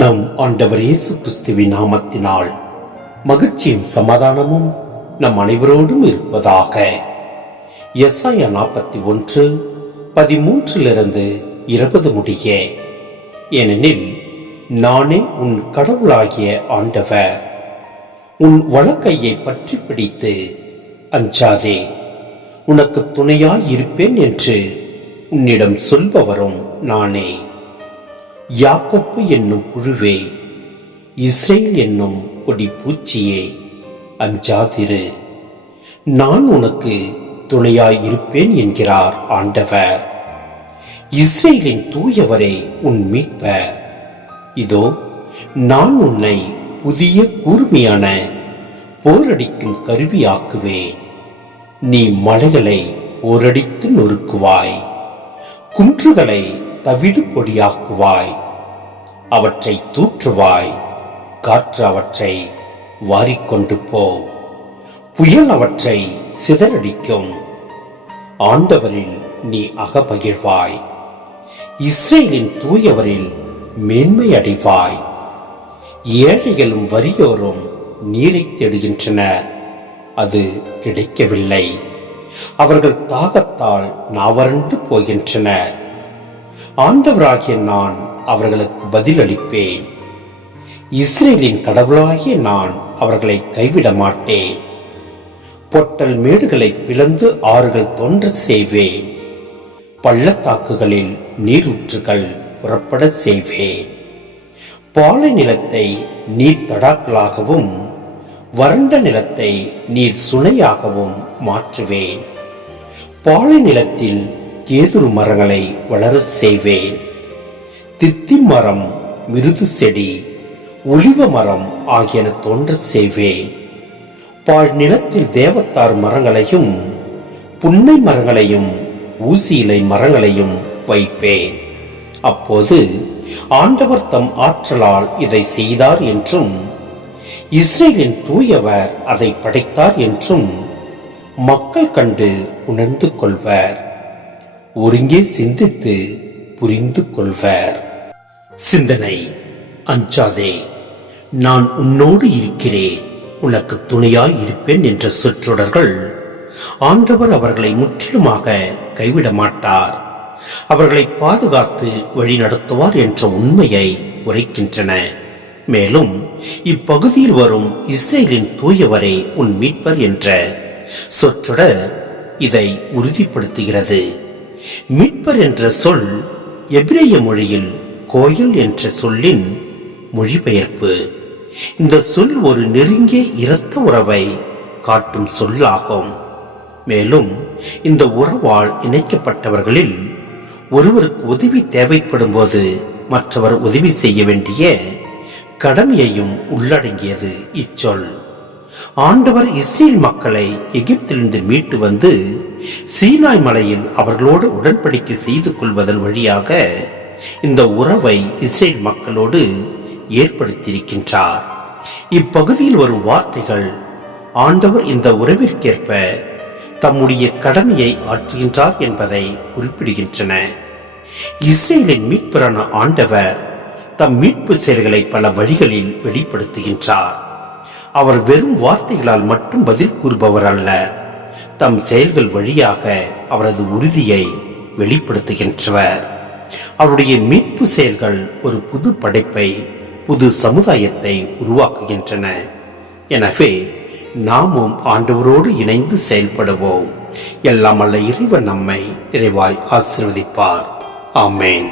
நம் ஆண்டவர் இயேசு கிறிஸ்துவின் நாமத்தினால் மகிழ்ச்சியும் சமாதானமும் நம் அனைவரோடும் இருப்பதாக. எஸ்ஐயா நாற்பத்தி ஒன்று பதிமூன்றிலிருந்து இருபது முடிய. ஏனெனில் நானே உன் கடவுளாகிய ஆண்டவர். உன் வழக்கையை பற்றி பிடித்து அஞ்சாதே உனக்கு துணையாய் இருப்பேன் என்று உன்னிடம் சொல்பவரும் நானே. யாக்கோப்பு என்னும் புழுவே இஸ்ரேல் என்னும் கொடி பூச்சியே அஞ்சாதிரு. நான் உனக்கு துணையாயிருப்பேன் என்கிறார் ஆண்டவர். இஸ்ரேலின் தூயவரே உன் மீட்பர். இதோ நான் உன்னை புதிய கூர்மையான போரடிக்கும் கருவியாக்குவேன். நீ மலைகளை போரடித்து நொறுக்குவாய். குன்றுகளை தவிடு பொடியாக்குவாய் அவற்றை தூற்றுவாய். காற்று அவற்றை வாரிக்கொண்டு போ. புயல் அவற்றை சிதறடிக்கும். ஆண்டவரில் நீ அகமகிழ்வாய் இஸ்ரேலின் தூயவரில் மேன்மை அடைவாய். ஏழைகளும் வறியோரும் நீரை தேடுகின்றன. அது கிடைக்கவில்லை. அவர்கள் தாகத்தால் நாவரண்டு போகின்றனர். ஆண்டவராகிய நான் அவர்களுக்கு பதிலளிப்பேன். இஸ்ரேலின் கடவுளாகிய நான் அவர்களை கைவிட மாட்டேன். பொட்டல் மேடுகளை பிளந்து ஆறுகள் தோன்ற செய்வேன். பள்ளத்தாக்குகளில் நீரூற்றுகள் புறப்பட செய்வேன். பாலை நிலத்தை நீர் தடாக்களாகவும் வறண்ட நிலத்தை நீர் சுனையாகவும் மாற்றுவேன். பாலை நிலத்தில் கேதுரு மரங்களை வளரச் செய்வேன். தித்தி மரம் மிருது செடி ஒளிவ மரம் ஆகியன தோன்றச் செய்வேன். பாழ் நிலத்தில் தேவத்தார் மரங்களையும் புன்னை மரங்களையும் ஊசி இலை மரங்களையும் வைப்பேன். அப்போது ஆண்டவர் தம் ஆற்றலால் இதை செய்தார் என்றும் இஸ்ரேலின் தூயவர் அதை படைத்தார் என்றும் மக்கள் கண்டு உணர்ந்து கொள்வர். ஒருங்கே சிந்தித்து புரிந்து கொள்வர். சிந்தனை அஞ்சாதே நான் உன்னோடு இருக்கிறேன் உனக்கு துணையாய் இருப்பேன் என்ற சொற்றொடர்கள். ஆண்டவர் அவர்களை முற்றிலுமாக கைவிட மாட்டார். அவர்களை பாதுகாத்து வழிநடத்துவார் என்ற உண்மையை உரைக்கின்றன. மேலும் இப்பகுதியில் வரும் இஸ்ரேலின் தூயவரே உன் மீட்பர் என்ற சொற்றொடர் இதை உறுதிப்படுத்துகிறது. மீட்பர் என்ற சொல் எபிரேய மொழியில் கோயில் என்ற சொல்லின் மொழிபெயர்ப்பு. இந்த சொல் ஒரு நெருங்கிய இரத்த உறவை காட்டும் சொல்லாகும். மேலும் இந்த உறவால் இணைக்கப்பட்டவர்களில் ஒருவருக்கு உதவி தேவைப்படும் போது மற்றவர் உதவி செய்ய வேண்டிய கடமையையும் உள்ளடங்கியது இச்சொல். ஆண்டவர் இஸ்ரேல் மக்களை எகிப்திலிருந்து மீட்டு வந்து சீனாய் மலையில் அவர்களோடு உடன்படிக்கை செய்து கொள்வதன் வழியாக இந்த உறவை இஸ்ரேல் மக்களோடு ஏற்படுத்தியிருக்கின்றார். இப்பகுதியில் வரும் வார்த்தைகள் ஆண்டவர் இந்த உறவிற்கேற்ப தம்முடைய கடமையை ஆற்றுகின்றார் என்பதை குறிப்பிடுகின்றன. இஸ்ரேலின் மீட்பரான ஆண்டவர் தம் மீட்பு செயல்களை பல வழிகளில் வெளிப்படுத்துகின்றார். அவர் வெறும் வார்த்தைகளால் மட்டும் பதில் கூறுபவர் அல்ல. தம் செயல்கள் வழியாக அவரது உறுதியை வெளிப்படுத்துகின்றவர். அவருடைய மீட்பு செயல்கள் ஒரு புது படைப்பை புது சமுதாயத்தை உருவாக்குகின்றன. எனவே நாமும் ஆண்டவரோடு இணைந்து செயல்படுவோம். எல்லாம் அல்ல இறைவன் நம்மை நிறைவாய் ஆசிர்வதிப்பார். ஆமேன்.